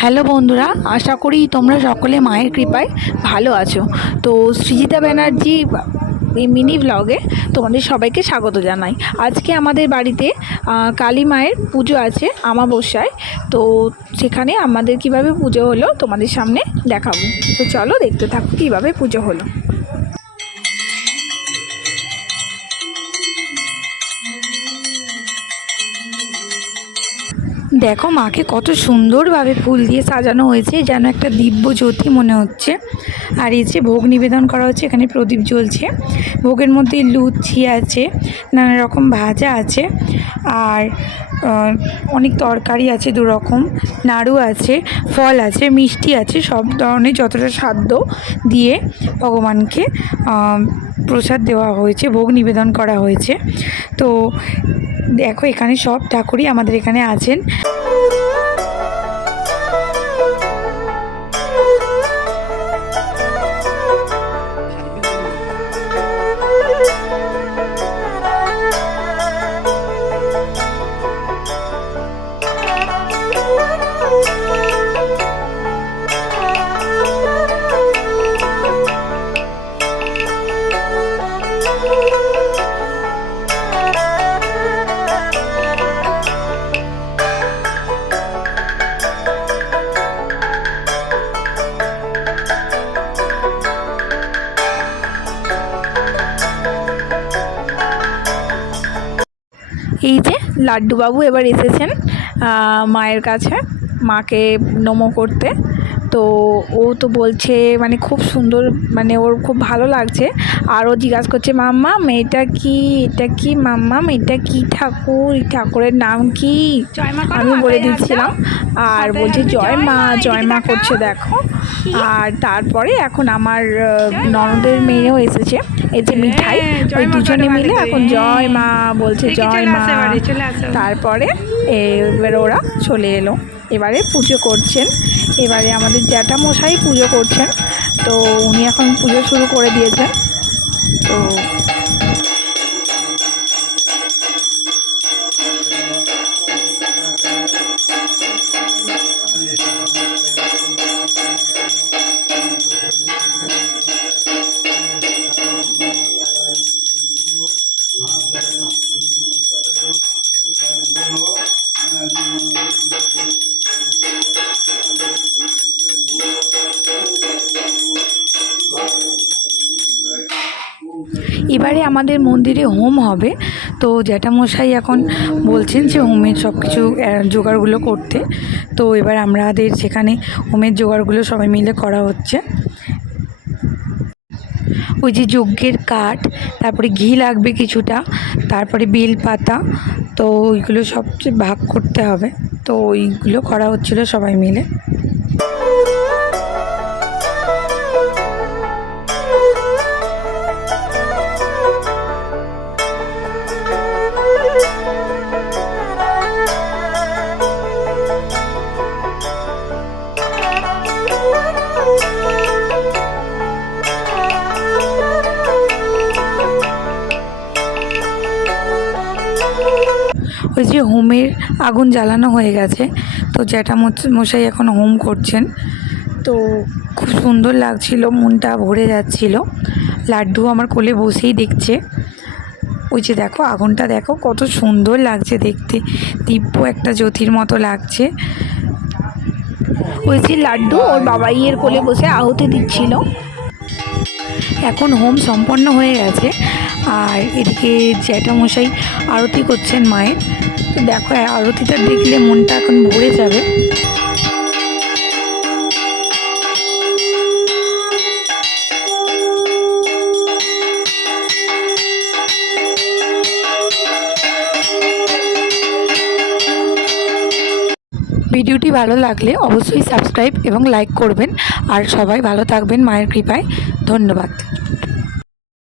Hello বন্ধুরা, আশা করি তোমরা সকলে মায়ের কৃপায় ভালো আছো। তো সৃজিতা ব্যানার্জি এই মিনি ব্লগে তোমাদের সবাইকে স্বাগত জানাই। আজকে আমাদের বাড়িতে কালী মায়ের পুজো আছে অমাবস্যায়। তো সেখানে আমাদের কিভাবে পুজো হলো তোমাদের সামনে দেখাবো। তো চলো দেখতে থাকো কীভাবে পুজো হলো। দেখো মাকে কত সুন্দরভাবে ফুল দিয়ে সাজানো হয়েছে, যেন একটা দিব্য জ্যোতি মনে হচ্ছে। আর এই যে ভোগ নিবেদন করা হচ্ছে, এখানে প্রদীপ জ্বলছে। ভোগের মধ্যে লুচি আছে, নানা রকম ভাজা আছে, আর অনেক তরকারি আছে, 2 রকম নাড়ু আছে, ফল আছে, মিষ্টি আছে, সব ধরনের যতটা সাধ্য দিয়ে ভগবানকে প্রসাদ দেওয়া হয়েছে, ভোগ নিবেদন করা হয়েছে। তো দেখো এখানে সব ঠাকুরই আমাদের এখানে আছেন। এই যে লাড্ডুবাবু এবার এসেছেন মায়ের কাছে মাকে নমো করতে। তো ও তো বলছে মানে খুব সুন্দর, মানে ওর খুব ভালো লাগছে। আর ও জিজ্ঞাসা করছে, মাম্মাম এটা কি, এটা কি মাম্মাম, এটা কি ঠাকুর, এই ঠাকুরের নাম কি? আমি বলে দিচ্ছিলাম। আর বলছে জয় মা, জয় মা করছে দেখো। আর তারপরে এখন আমার ননদের মেয়েও এসেছে, এই যে মিঠাই, ওই দুজনে মিলে এখন জয় মা বলছে, জয় মা। তারপরে এবার ওরা চলে এলো, এবারে পুজো করছেন। এবারে আমাদের জ্যাঠামশাই পুজো করছেন, তো উনি এখন পুজো শুরু করে দিয়েছেন। তো এবারে আমাদের মন্দিরে হোম হবে। তো জ্যাঠামশাই এখন বলছেন যে হোমের সব কিছু জোগাড়গুলো করতে। তো এবার আমাদের সেখানে হোমের জোগাড়গুলো সবাই মিলে করা হচ্ছে। ওই যে যজ্ঞের কাঠ, তারপরে ঘি লাগবে কিছুটা, তারপরে বেল পাতা, তো ওইগুলো সব ভাগ করতে হবে। তো ওইগুলো করা হচ্ছিল সবাই মিলে। ওই যে হোমের আগুন জ্বালানো হয়ে গেছে, তো জ্যাঠামশাই এখন হোম করছেন। তো খুব সুন্দর লাগছিল, মনটা ভরে যাচ্ছিল। লাড্ডু আমার কোলে বসেই দেখছে। ওই যে দেখো আগুনটা দেখো কত সুন্দর লাগছে দেখতে, দিব্য একটা জ্যোতির মতো লাগছে। ওই যে লাড্ডু ওর বাবাইয়ের কোলে বসে আহুতি দিচ্ছিল। এখন হোম সম্পন্ন হয়ে গেছে, আর এদিকে জ্যাঠামশাই আরতি করছেন মায়ের। তো দেখো আরতিটা দেখলে মনটা এখন ভরে যাবে। ভিডিওটি ভালো লাগলে অবশ্যই সাবস্ক্রাইব এবং লাইক করবেন। আর সবাই ভালো থাকবেন মায়ের কৃপায়। ধন্যবাদ।